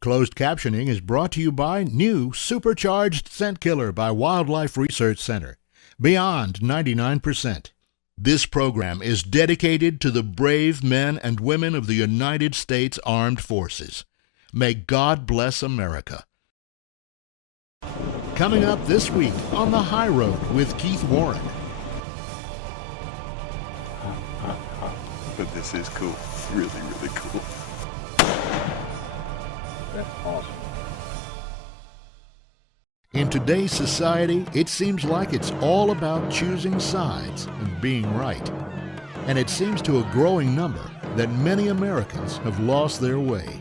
Closed captioning is brought to you by new Supercharged Scent Killer by Wildlife Research Center. Beyond 99%. This program is dedicated to the brave men and women of the United States Armed Forces. May God bless America. Coming up this week on The High Road with Keith Warren. But this is cool. Really, really cool. That's awesome. In today's society, it seems like it's all about choosing sides and being right. And it seems to a growing number that many Americans have lost their way.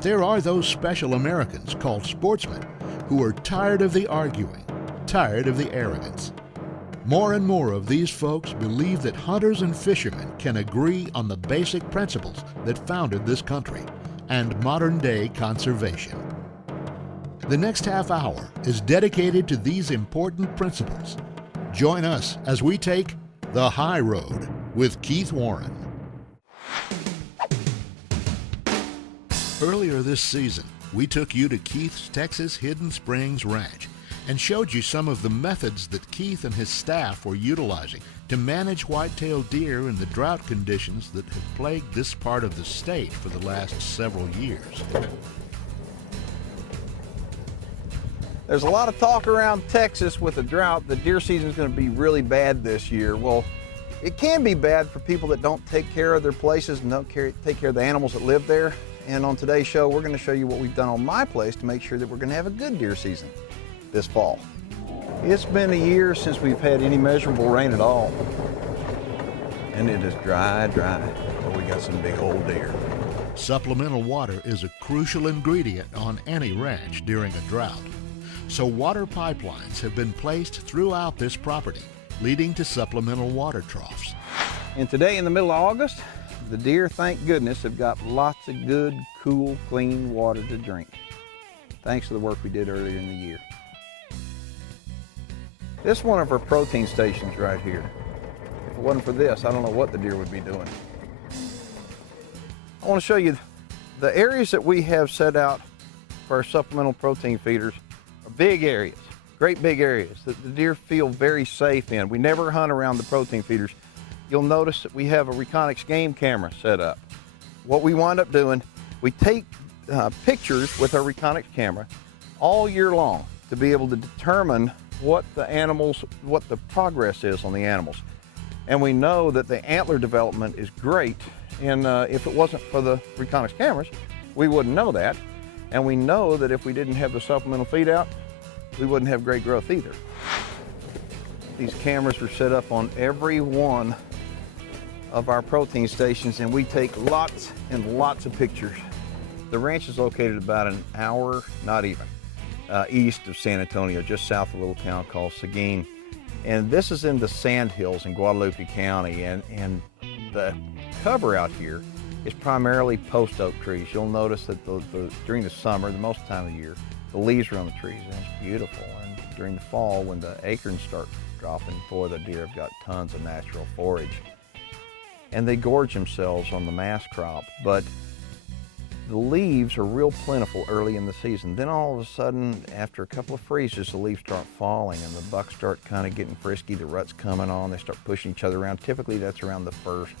There are those special Americans called sportsmen who are tired of the arguing, tired of the arrogance. More and more of these folks believe that hunters and fishermen can agree on the basic principles that founded this country and modern-day conservation. The next half hour is dedicated to these important principles. Join us as we take The High Road with Keith Warren. Earlier this season, we took you to Keith's Texas Hidden Springs Ranch and showed you some of the methods that Keith and his staff were utilizing to manage whitetail deer in the drought conditions that have plagued this part of the state for the last several years. There's a lot of talk around Texas with the drought. The deer season is going to be really bad this year. Well, it can be bad for people that don't take care of their places and don't take care of the animals that live there. And on today's show, we're going to show you what we've done on my place to make sure that we're going to have a good deer season this fall. It's been a year since we've had any measurable rain at all. And it is dry, but we got some big old deer. Supplemental water is a crucial ingredient on any ranch during a drought. So water pipelines have been placed throughout this property, leading to supplemental water troughs. And today in the middle of August, the deer, thank goodness, have got lots of good, cool, clean water to drink. Thanks to the work we did earlier in the year. This is one of our protein stations right here. If it wasn't for this, I don't know what the deer would be doing. I want to show you the areas that we have set out for our supplemental protein feeders are big areas, great big areas that the deer feel very safe in. We never hunt around the protein feeders. You'll notice that we have a Reconyx game camera set up. What we wind up doing, we take pictures with our Reconyx camera all year long to be able to determine what the progress is on the animals. And we know that the antler development is great, and if it wasn't for the Reconyx cameras, we wouldn't know that. And we know that if we didn't have the supplemental feed out, we wouldn't have great growth either. These cameras are set up on every one of our protein stations, and we take lots and lots of pictures. The ranch is located about an hour, not even, east of San Antonio, just south of a little town called Seguin. And this is in the Sand Hills in Guadalupe County, and the cover out here is primarily post oak trees. You'll notice that during the summer, the most time of the year, the leaves are on the trees, and it's beautiful. And during the fall, when the acorns start dropping, boy, the deer have got tons of natural forage. And they gorge themselves on the mass crop, but the leaves are real plentiful early in the season. Then all of a sudden, after a couple of freezes, the leaves start falling and the bucks start kind of getting frisky. The rut's coming on, they start pushing each other around. Typically that's around the first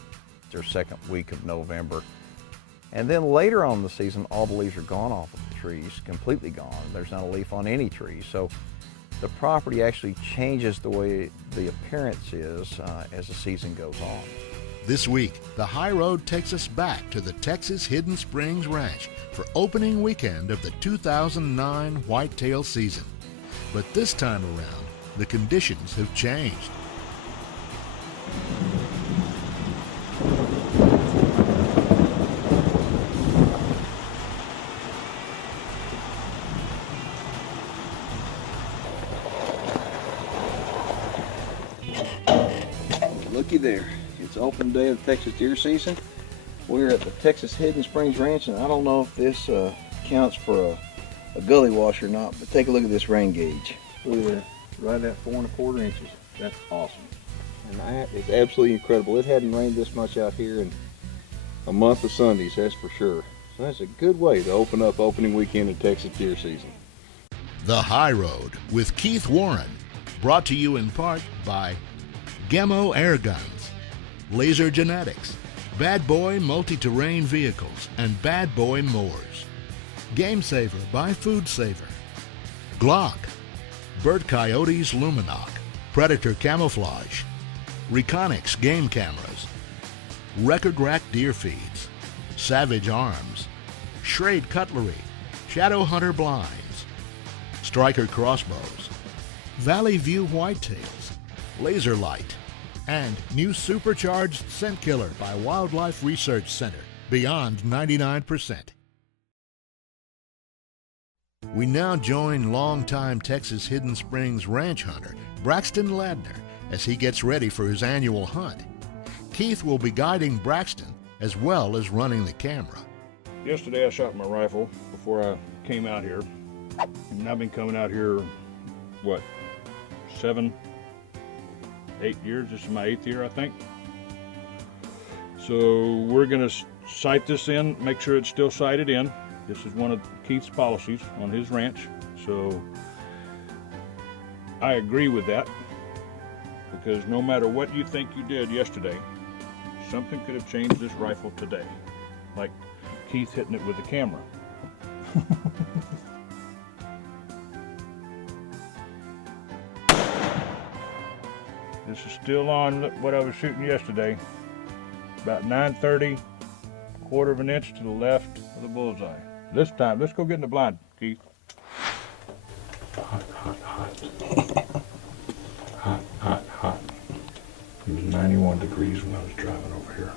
or second week of November. And then later on in the season, all the leaves are gone off of the trees, completely gone. There's not a leaf on any tree. So the property actually changes the way the appearance is as the season goes on. This week, The High Road takes us back to the Texas Hidden Springs Ranch for opening weekend of the 2009 whitetail season. But this time around, the conditions have changed. Looky there. It's open day of the Texas deer season. We're at the Texas Hidden Springs Ranch, and I don't know if this counts for a gully wash or not, but take a look at this rain gauge. We're right at 4 1/4 inches. That's awesome. And that is absolutely incredible. It hadn't rained this much out here in a month of Sundays, that's for sure. That's a good way to open up opening weekend of Texas deer season. The High Road with Keith Warren, brought to you in part by Gemo Air Guns, Laser Genetics, Bad Boy Multi-Terrain Vehicles, and Bad Boy Mowers, Game Saver by Food Saver, Glock, Burt Coyote's Luminoc, Predator Camouflage, Reconyx Game Cameras, Record Rack Deer Feeds, Savage Arms, Schrade Cutlery, Shadow Hunter Blinds, Striker Crossbows, Valley View Whitetails, Laser Light, and new supercharged scent killer by Wildlife Research Center, Beyond 99%. We now join longtime Texas Hidden Springs ranch hunter Braxton Ladner as he gets ready for his annual hunt. Keith will be guiding Braxton as well as running the camera. Yesterday I shot my rifle before I came out here, and I've been coming out here, what, 7, 8 years? This is my 8th year, I think. So we're gonna sight this in, make sure it's still sighted in. This is one of Keith's policies on his ranch, so I agree with that, because no matter what you think you did yesterday, something could have changed this rifle today, like Keith hitting it with the camera. This is still on what I was shooting yesterday, about 9:30, 1/4 of an inch to the left of the bullseye. This time, let's go get in the blind, Keith. Hot, hot, hot. Hot, hot, hot. It was 91 degrees when I was driving over here.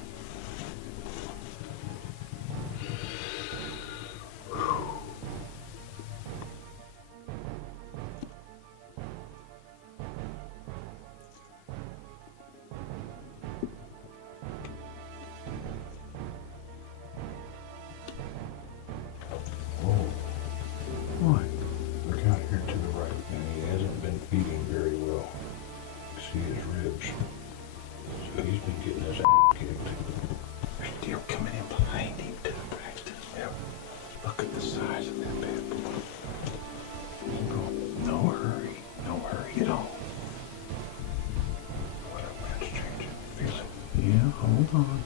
What? Look out here to the right, and he hasn't been feeding very well. See his ribs. So he's been getting his ass kicked. There's deer coming in behind him too, Braxton. Yep. Look at the size of that bad boy. No hurry. No hurry at all. What a wind's changing. Feel it? Yeah, hold on.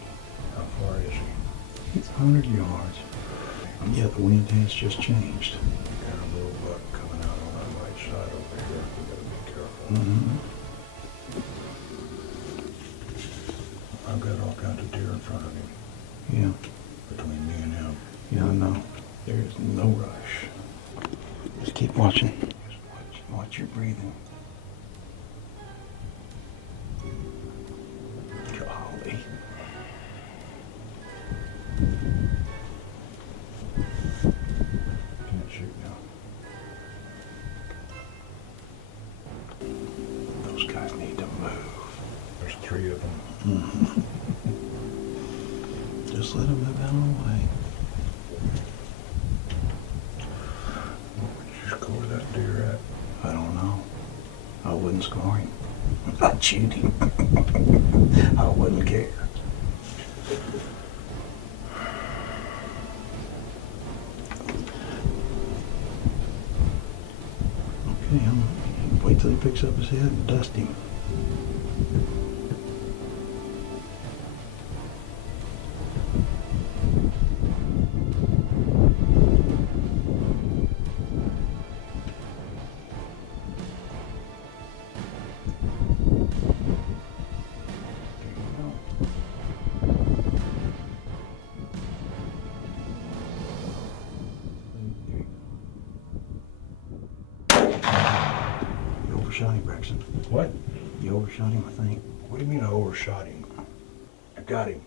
How far is he? He's 100 yards. Yeah, the wind has just changed. Got a little buck coming out on our right side over here. We gotta be careful. I've got all kinds of deer in front of him. Yeah. Between me and him. Yeah, I know. There's no rush. Just keep watching. Just watch your breathing. Golly. Can't shoot now. Those guys need to move. There's 3 of them. Just let them move out of the way. What would you score that deer at? I don't know. I wouldn't score him. I'd shoot him. I wouldn't care. Okay, wait till he picks up his head and dust him. Overshot him, Braxton. What? You overshot him, I think. What do you mean I overshot him? I got him.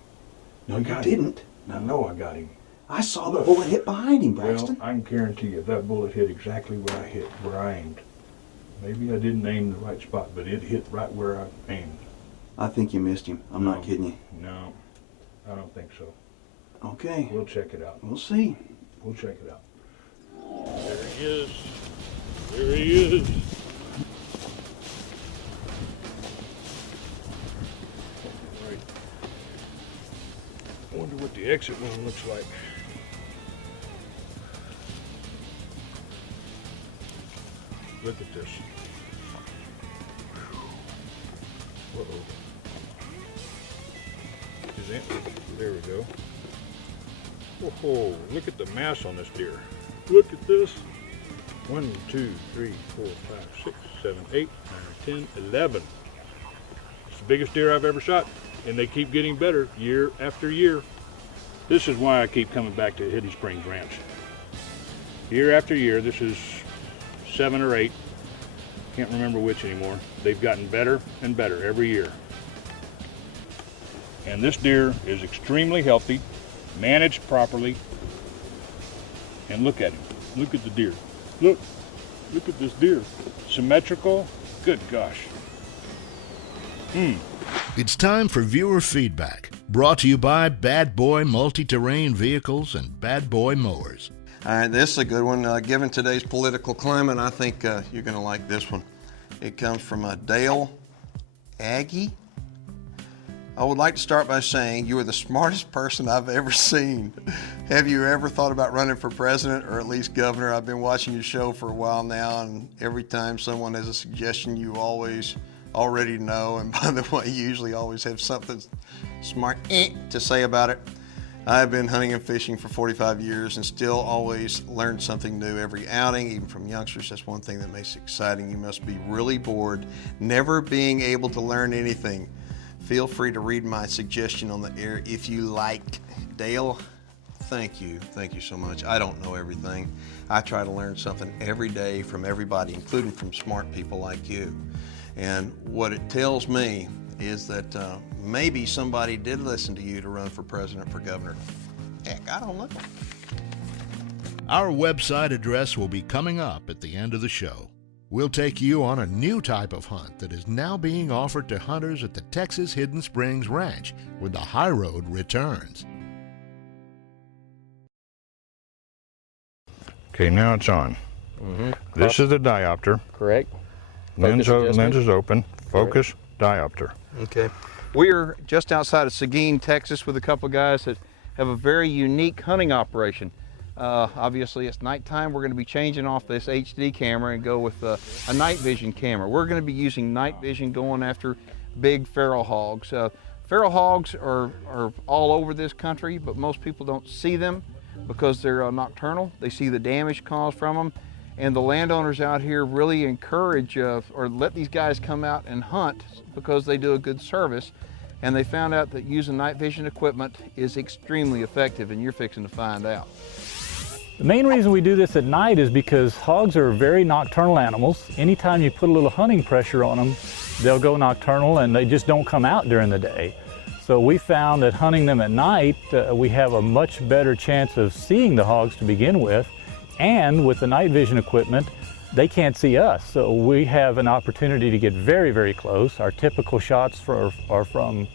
No, you didn't. I know I got him. I saw the bullet hit behind him, Braxton. Well, I can guarantee you that bullet hit exactly where I aimed. Maybe I didn't aim the right spot, but it hit right where I aimed. I think you missed him. I'm not kidding you. No, I don't think so. Okay. We'll check it out. We'll see. We'll check it out. There he is. There he is. Right. I wonder what the exit one looks like. Look at this. Uh-oh. Is it? There we go. Whoa, look at the mass on this deer. Look at this. 1, 2, 3, 4, 5, 6, 7, 8, 9, 10, 11. It's the biggest deer I've ever shot, and they keep getting better year after year. This is why I keep coming back to Hidden Springs Ranch. Year after year, this is 7 or 8, can't remember which anymore. They've gotten better and better every year. And this deer is extremely healthy, managed properly, and look at him. Look at the deer. Look at this deer. Symmetrical, good gosh. It's time for viewer feedback, brought to you by Bad Boy Multi-Terrain Vehicles and Bad Boy Mowers. All right, this is a good one. Given today's political climate, I think you're going to like this one. It comes from Dale Aggie. I would like to start by saying you are the smartest person I've ever seen. Have you ever thought about running for president or at least governor? I've been watching your show for a while now, and every time someone has a suggestion, you always already know. And by the way, you usually always have something smart to say about it. I've been hunting and fishing for 45 years and still always learn something new every outing, even from youngsters. That's one thing that makes it exciting. You must be really bored, never being able to learn anything. Feel free to read my suggestion on the air if you liked. Dale, thank you. Thank you so much. I don't know everything. I try to learn something every day from everybody, including from smart people like you. And what it tells me is that maybe somebody did listen to you to run for president, for governor. Heck, I don't know. Our website address will be coming up at the end of the show. We'll take you on a new type of hunt that is now being offered to hunters at the Texas Hidden Springs Ranch when the high road returns. Okay, now it's on. This is the diopter. Correct. Lens is open. Focus, diopter. Okay. We're just outside of Seguin, Texas with a couple of guys that have a very unique hunting operation. Obviously it's nighttime. We're going to be changing off this HD camera and go with a night vision camera. We're going to be using night vision going after big feral hogs. Feral hogs are all over this country, but most people don't see them because they're nocturnal. They see the damage caused from them. And the landowners out here really encourage or let these guys come out and hunt because they do a good service. And they found out that using night vision equipment is extremely effective, and you're fixing to find out. The main reason we do this at night is because hogs are very nocturnal animals. Anytime you put a little hunting pressure on them, they'll go nocturnal and they just don't come out during the day. So we found that hunting them at night, we have a much better chance of seeing the hogs to begin with. And with the night vision equipment, they can't see us. So we have an opportunity to get very, very close. Our typical shots are from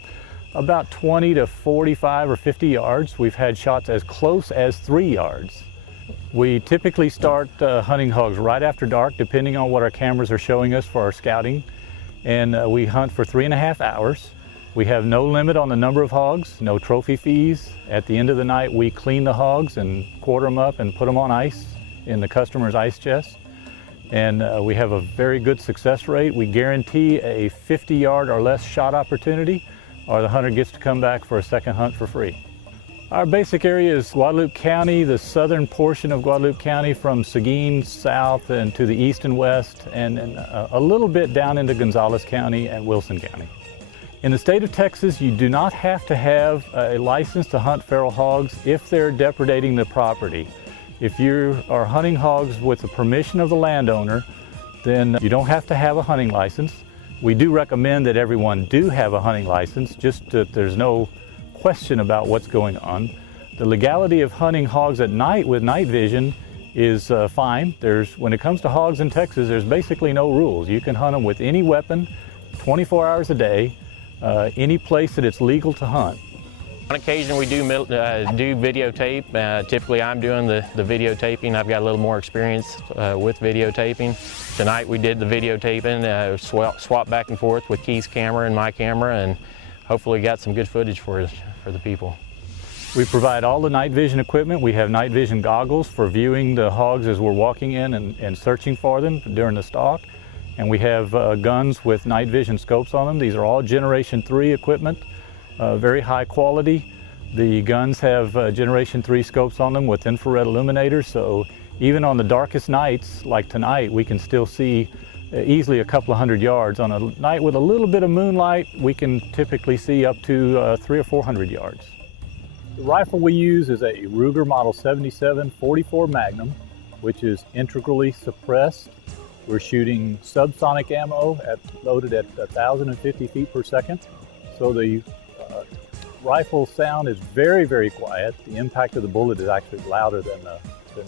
about 20 to 45 or 50 yards. We've had shots as close as 3 yards. We typically start hunting hogs right after dark, depending on what our cameras are showing us for our scouting. And we hunt for 3.5 hours. We have no limit on the number of hogs, no trophy fees. At the end of the night, we clean the hogs and quarter them up and put them on ice in the customer's ice chest. And we have a very good success rate. We guarantee a 50-yard or less shot opportunity, or the hunter gets to come back for a second hunt for free. Our basic area is Guadalupe County, the southern portion of Guadalupe County from Seguin south and to the east and west, and a little bit down into Gonzales County and Wilson County. In the state of Texas, you do not have to have a license to hunt feral hogs if they're depredating the property. If you are hunting hogs with the permission of the landowner, then you don't have to have a hunting license. We do recommend that everyone do have a hunting license, just that there's no question about what's going on. The legality of hunting hogs at night with night vision is fine. When it comes to hogs in Texas, there's basically no rules. You can hunt them with any weapon, 24 hours a day, any place that it's legal to hunt. On occasion we do videotape. Typically I'm doing the videotaping. I've got a little more experience with videotaping. Tonight we did the videotaping, swap back and forth with Keith's camera and my camera, and hopefully got some good footage for the people. We provide all the night vision equipment. We have night vision goggles for viewing the hogs as we're walking in and searching for them during the stalk. And we have guns with night vision scopes on them. These are all Generation 3 equipment, very high quality. The guns have Generation 3 scopes on them with infrared illuminators, so even on the darkest nights, like tonight, we can still see easily a couple of 100 yards. On a night with a little bit of moonlight, we can typically see up to 300 or 400 yards. The rifle we use is a Ruger Model 77 44 Magnum, which is integrally suppressed. We're shooting subsonic ammo loaded at 1,050 feet per second. So the rifle sound is very, very quiet. The impact of the bullet is actually louder than the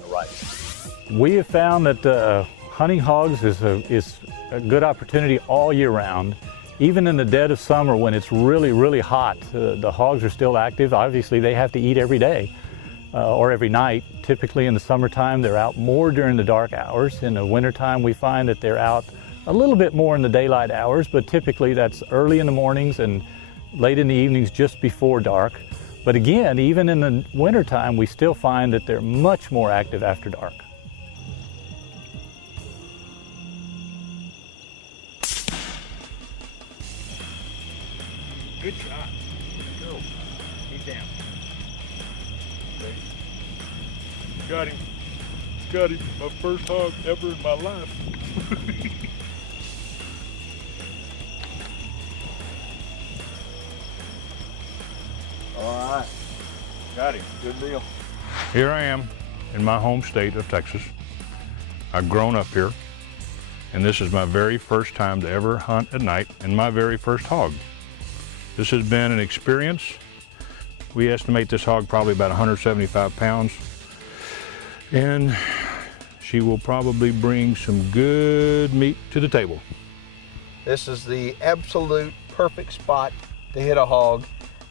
rifle. We have found that hunting hogs is a good opportunity all year round. Even in the dead of summer when it's really, really hot, the hogs are still active. Obviously, they have to eat every day or every night. Typically in the summertime, they're out more during the dark hours. In the wintertime, we find that they're out a little bit more in the daylight hours, but typically that's early in the mornings and late in the evenings just before dark. But again, even in the wintertime, we still find that they're much more active after dark. Good shot. Go. He's down. Okay. Got him. Got him. My first hog ever in my life. All right. Got him. Good deal. Here I am in my home state of Texas. I've grown up here, and this is my very first time to ever hunt at night and my very first hog. This has been an experience. We estimate this hog probably about 175 pounds, and she will probably bring some good meat to the table. This is the absolute perfect spot to hit a hog,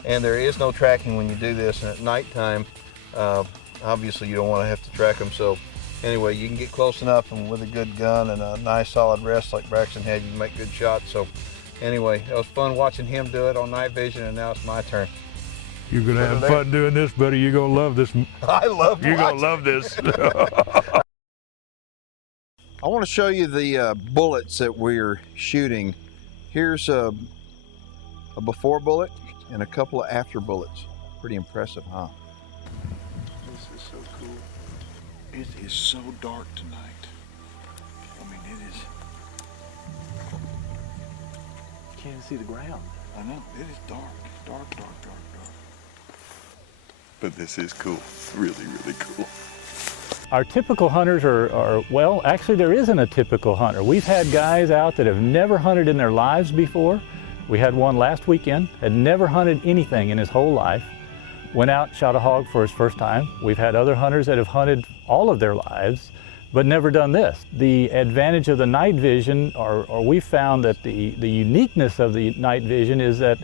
and there is no tracking when you do this. And at nighttime, obviously you don't want to have to track them. So anyway, you can get close enough, and with a good gun and a nice solid rest like Braxton had, you can make good shots. So anyway, it was fun watching him do it on night vision, and now it's my turn. You're gonna have fun doing this, buddy. You're gonna love this. I love You're gonna love this. I want to show you the bullets that we're shooting. Here's a before bullet and a couple of after bullets. Pretty impressive, huh? This is so cool. It is so dark tonight. I mean, it is. Can't see the ground. I know, it is dark. Dark, dark, dark, dark. But this is cool. Really, really cool. Our typical hunters are, well, actually there isn't a typical hunter. We've had guys out that have never hunted in their lives before. We had one last weekend, had never hunted anything in his whole life. Went out, shot a hog for his first time. We've had other hunters that have hunted all of their lives, but never done this. The advantage of the night vision, or we found that the uniqueness of the night vision is that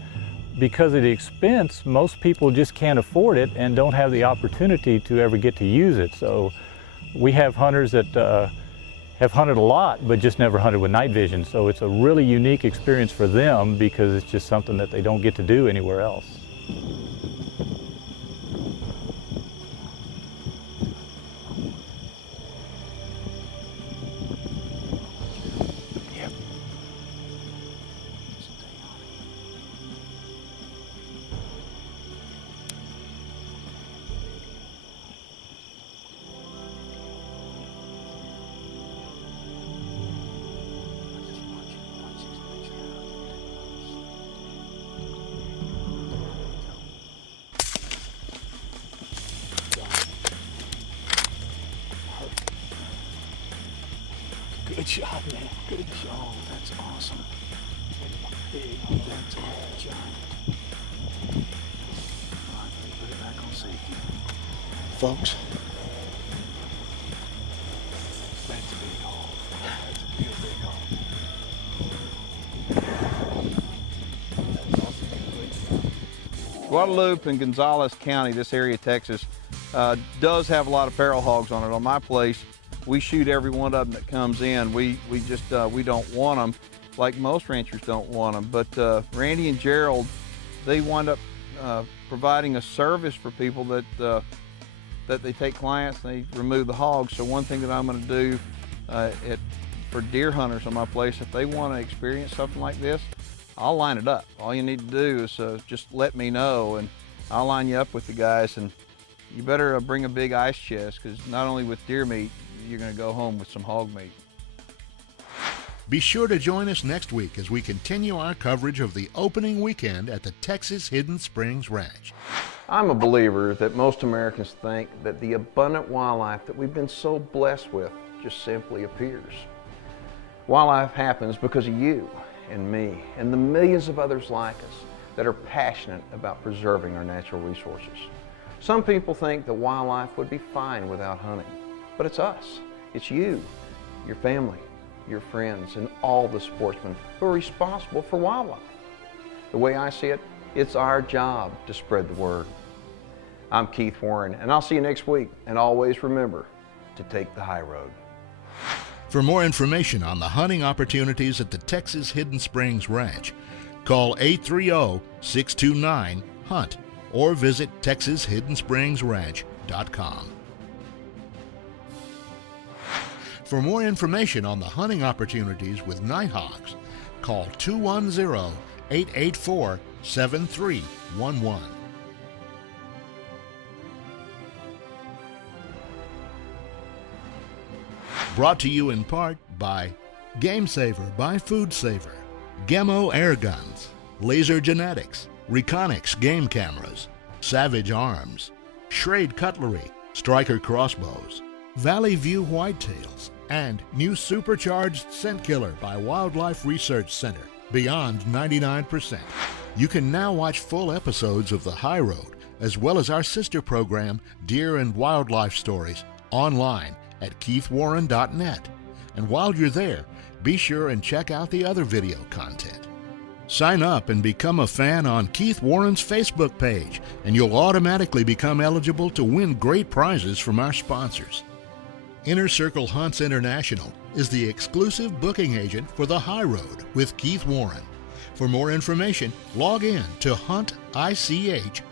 because of the expense, most people just can't afford it and don't have the opportunity to ever get to use it. So we have hunters that have hunted a lot, but just never hunted with night vision. So it's a really unique experience for them because it's just something that they don't get to do anywhere else. Good shot, man. Good shot. That's awesome. That's a giant. All right, let me put it back on safety. Folks, that's a big hole. That's a real big hole. Guadalupe and Gonzales County, this area of Texas, does have a lot of feral hogs on it. On my place, we shoot every one of them that comes in. We don't want them, like most ranchers don't want them. But Randy and Gerald, they wind up providing a service for people that that they take clients and they remove the hogs. So one thing that I'm going to do for deer hunters on my place, if they want to experience something like this, I'll line it up. All you need to do is just let me know, and I'll line you up with the guys. And you better bring a big ice chest, because not only with deer meat, you're going to go home with some hog meat. Be sure to join us next week as we continue our coverage of the opening weekend at the Texas Hidden Springs Ranch. I'm a believer that most Americans think that the abundant wildlife that we've been so blessed with just simply appears. Wildlife happens because of you and me and the millions of others like us that are passionate about preserving our natural resources. Some people think that wildlife would be fine without hunting, but it's us, it's you, your family, your friends, and all the sportsmen who are responsible for wildlife. The way I see it, it's our job to spread the word. I'm Keith Warren, and I'll see you next week, and always remember to take the high road. For more information on the hunting opportunities at the Texas Hidden Springs Ranch, call 830-629-HUNT or visit TexasHiddenSpringsRanch.com. For more information on the hunting opportunities with night hogs, call 210-884-7311. Brought to you in part by Game Saver by Food Saver, Gemo Air Guns, Laser Genetics, Reconyx Game Cameras, Savage Arms, Schrade Cutlery, Striker Crossbows, Valley View Whitetails, and new supercharged scent killer by Wildlife Research Center, Beyond 99%. You can now watch full episodes of The High Road, as well as our sister program, Deer and Wildlife Stories, online at keithwarren.net. And while you're there, be sure and check out the other video content. Sign up and become a fan on Keith Warren's Facebook page, and you'll automatically become eligible to win great prizes from our sponsors. Inner Circle Hunts International is the exclusive booking agent for The High Road with Keith Warren. For more information, log in to huntich.com.